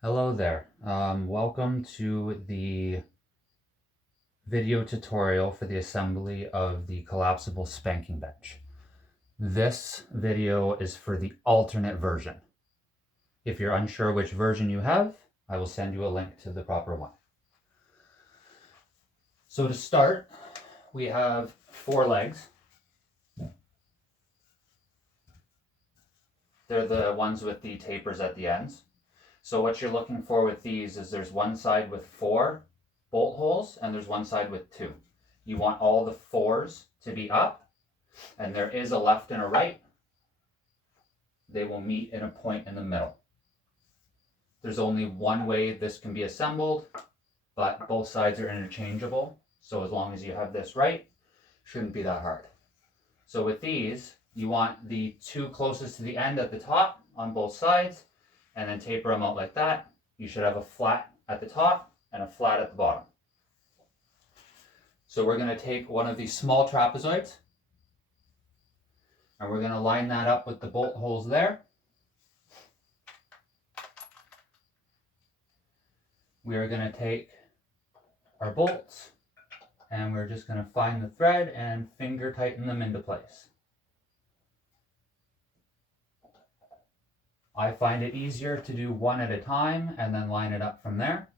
Hello there. Welcome to the video tutorial for the assembly of the collapsible spanking bench. This video is for the alternate version. If you're unsure which version you have, I will send you a link to the proper one. So to start, we have 4 legs. They're the ones with the tapers at the ends. So what you're looking for with these is there's one side with 4 bolt holes and there's one side with 2. You want all the 4s to be up, and there is a left and a right. They will meet in a point in the middle. There's only one way this can be assembled, but both sides are interchangeable. So as long as you have this right, shouldn't be that hard. So with these, you want the 2 closest to the end at the top on both sides, and then taper them out like that. You should have a flat at the top and a flat at the bottom. So we're going to take one of these small trapezoids, and we're going to line that up with the bolt holes there. We are going to take our bolts and we're just going to find the thread and finger tighten them into place. I find it easier to do one at a time and then line it up from there.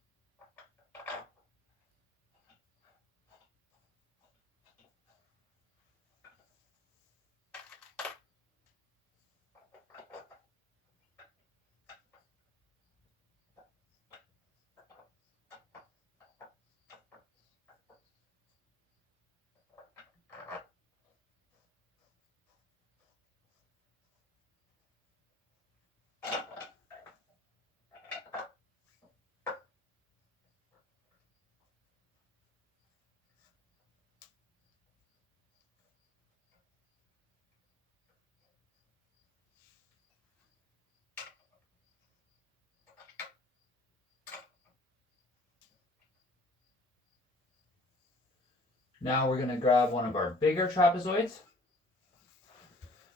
Now we're going to grab one of our bigger trapezoids.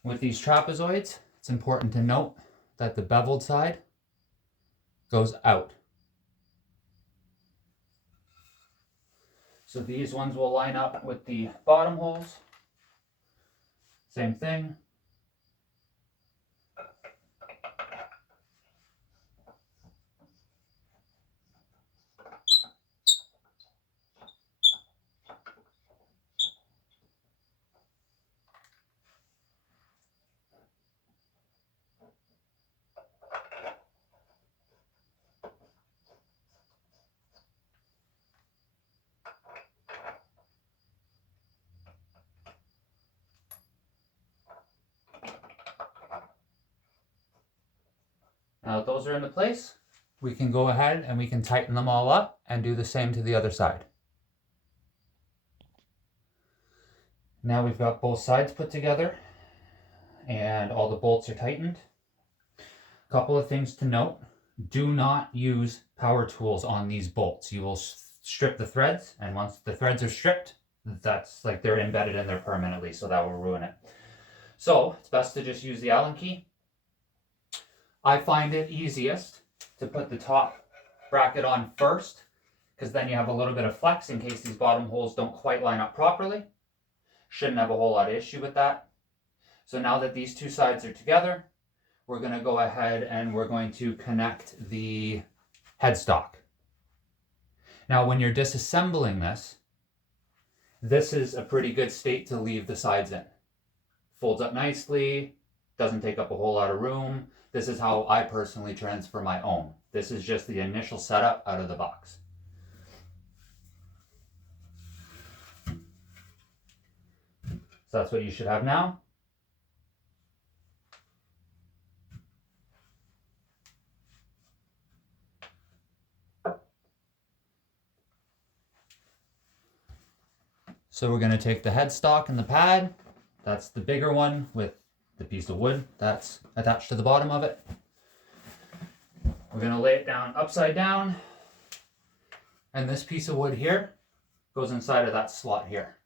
With these trapezoids, it's important to note that the beveled side goes out. So these ones will line up with the bottom holes. Same thing. Now that those are into place, we can go ahead and we can tighten them all up and do the same to the other side. Now we've got both sides put together and all the bolts are tightened. A couple of things to note. Do not use power tools on these bolts. You will strip the threads, and once the threads are stripped, that's like they're embedded in there permanently, so that will ruin it. So it's best to just use the Allen key. I find it easiest to put the top bracket on first, because then you have a little bit of flex in case these bottom holes don't quite line up properly. Shouldn't have a whole lot of issue with that. So now that these 2 sides are together, we're going to go ahead and we're going to connect the headstock. Now when you're disassembling this is a pretty good state to leave the sides in. Folds up nicely, doesn't take up a whole lot of room. This is how I personally transfer my own. This is just the initial setup out of the box. So that's what you should have now. So we're going to take the headstock and the pad. That's the bigger one with the piece of wood that's attached to the bottom of it. We're going to lay it down upside down. And this piece of wood here goes inside of that slot here.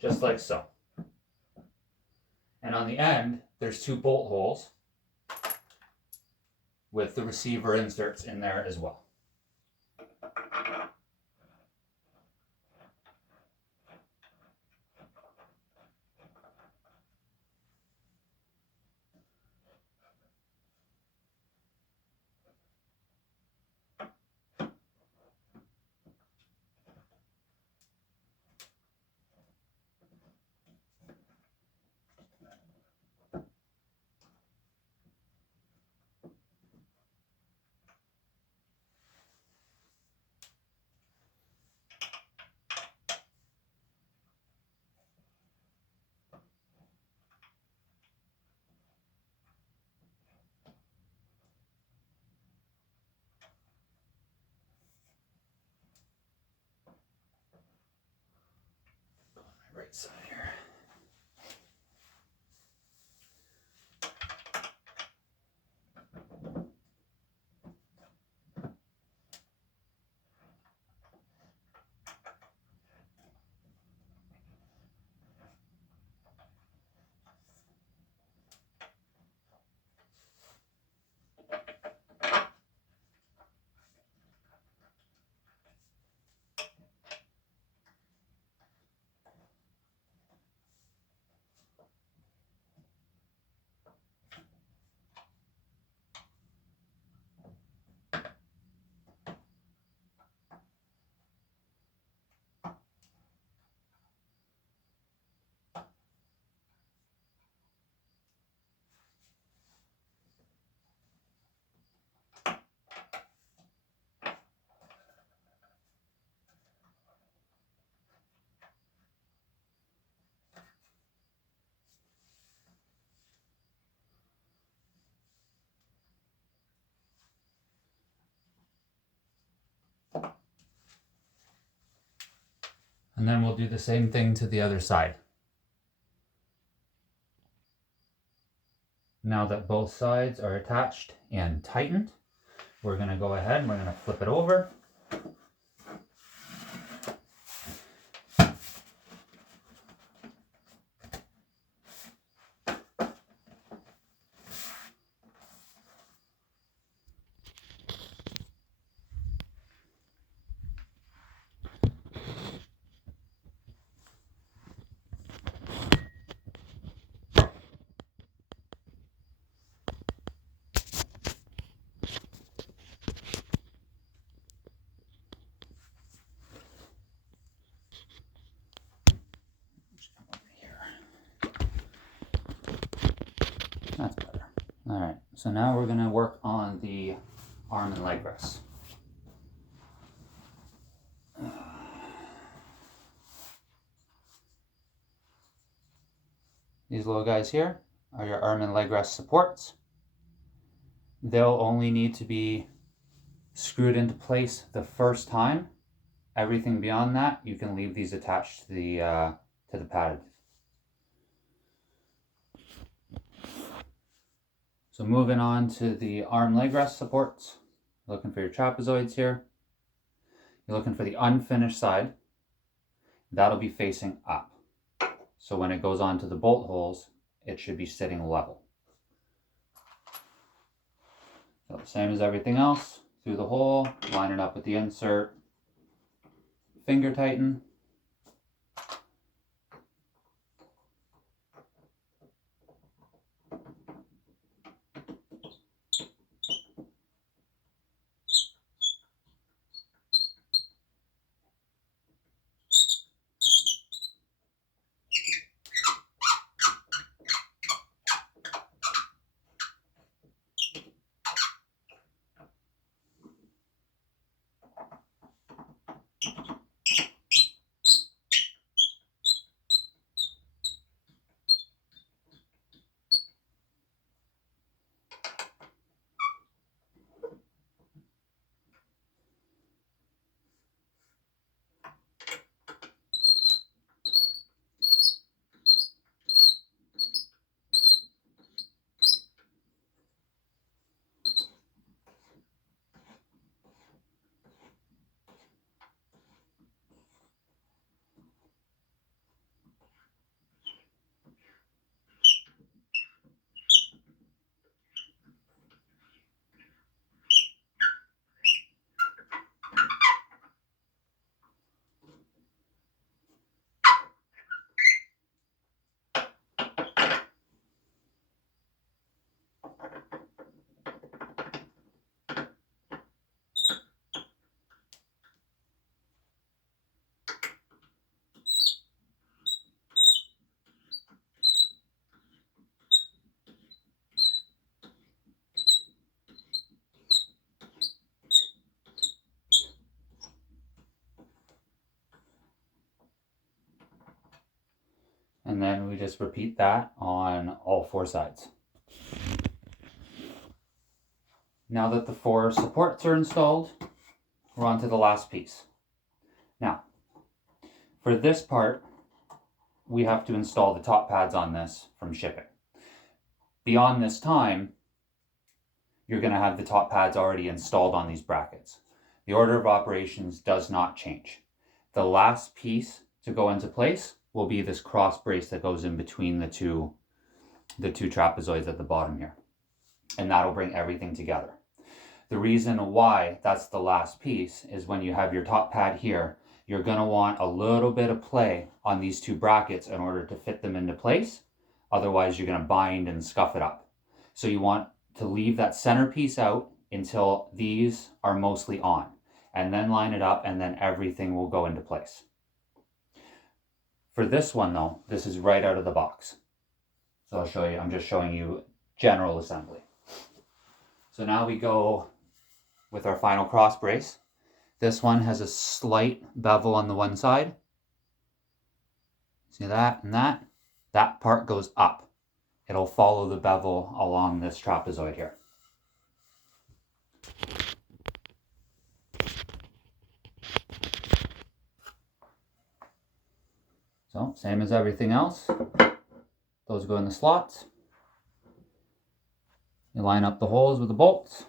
Just like so. And on the end, there's 2 bolt holes with the receiver inserts in there as well. Right side here. And then we'll do the same thing to the other side. Now that both sides are attached and tightened, we're going to go ahead and we're going to flip it over. That's better. All right, so now we're going to work on the arm and leg rests. These little guys here are your arm and leg rest supports. They'll only need to be screwed into place the first time. Everything beyond that, you can leave these attached to the pad. So moving on to the arm leg rest supports. Looking for your trapezoids here. You're looking for the unfinished side. That'll be facing up. So when it goes onto the bolt holes, it should be sitting level. So same as everything else, through the hole, line it up with the insert, finger tighten. And then we just repeat that on all 4 sides. Now that the 4 supports are installed, we're on to the last piece. Now, for this part, we have to install the top pads on this from shipping. Beyond this time, you're going to have the top pads already installed on these brackets. The order of operations does not change. The last piece to go into place will be this cross brace that goes in between the two trapezoids at the bottom here. And that'll bring everything together. The reason why that's the last piece is when you have your top pad here, you're going to want a little bit of play on these 2 brackets in order to fit them into place. Otherwise, you're going to bind and scuff it up. So you want to leave that center piece out until these are mostly on, and then line it up, and then everything will go into place. For this one though, this is right out of the box. So I'll show you, I'm just showing you general assembly. So now we go with our final cross brace. This one has a slight bevel on the one side. See that and that? That part goes up. It'll follow the bevel along this trapezoid here. So, same as everything else. Those go in the slots. You line up the holes with the bolts.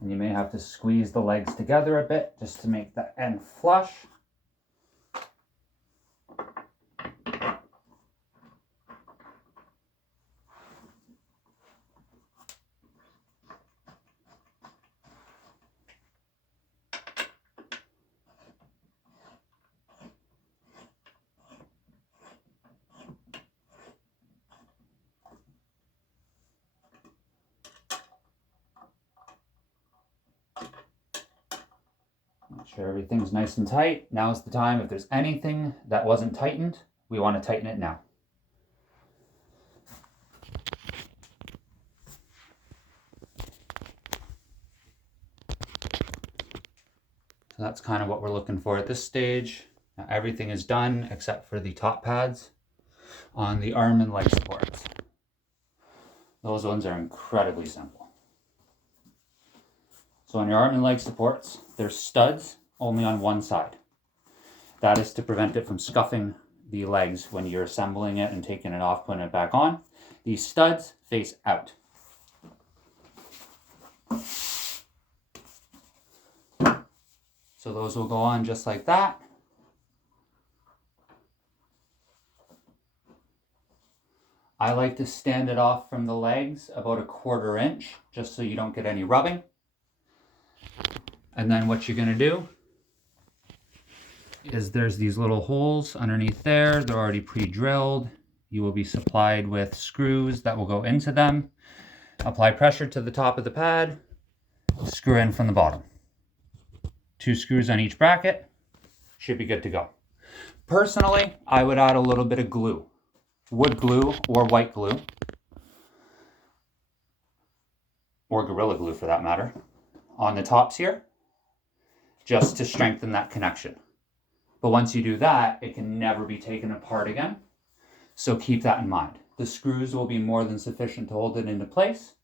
And you may have to squeeze the legs together a bit just to make the end flush. Make sure everything's nice and tight. Now's the time. If there's anything that wasn't tightened, we want to tighten it now. So that's kind of what we're looking for at this stage. Now everything is done except for the top pads on the arm and leg supports. Those ones are incredibly simple. So on your arm and leg supports, there's studs only on one side. That is to prevent it from scuffing the legs when you're assembling it and taking it off, putting it back on. These studs face out. So those will go on just like that. I like to stand it off from the legs about 1/4 inch, just so you don't get any rubbing. And then what you're gonna do is there's these little holes underneath there. They're already pre-drilled. You will be supplied with screws that will go into them. Apply pressure to the top of the pad, screw in from the bottom. 2 screws on each bracket, should be good to go. Personally, I would add a little bit of glue, wood glue or white glue, or Gorilla Glue for that matter, on the tops here, just to strengthen that connection. But once you do that, it can never be taken apart again. So keep that in mind. The screws will be more than sufficient to hold it into place,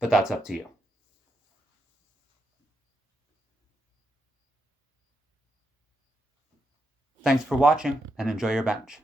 but that's up to you. Thanks for watching and enjoy your bench.